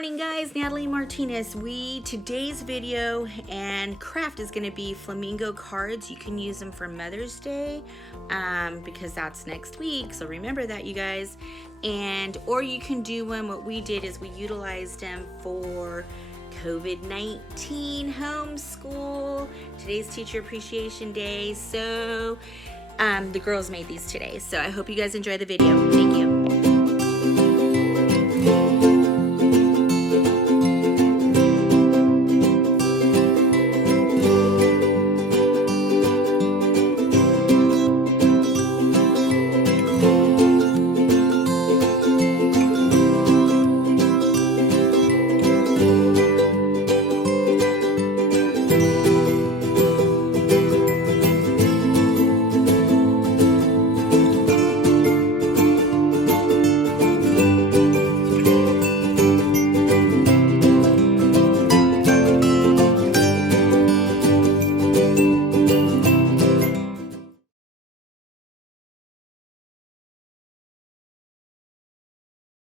morning, guys. Natalie Martinez. Today's video and craft is going to be flamingo cards. You can use them for Mother's Day because that's next week, so remember that, you guys. Or you can do them. What we did is we utilized them for COVID-19 homeschool. Today's Teacher Appreciation Day, so the girls made these today. So I hope you guys enjoy the video. Thank you.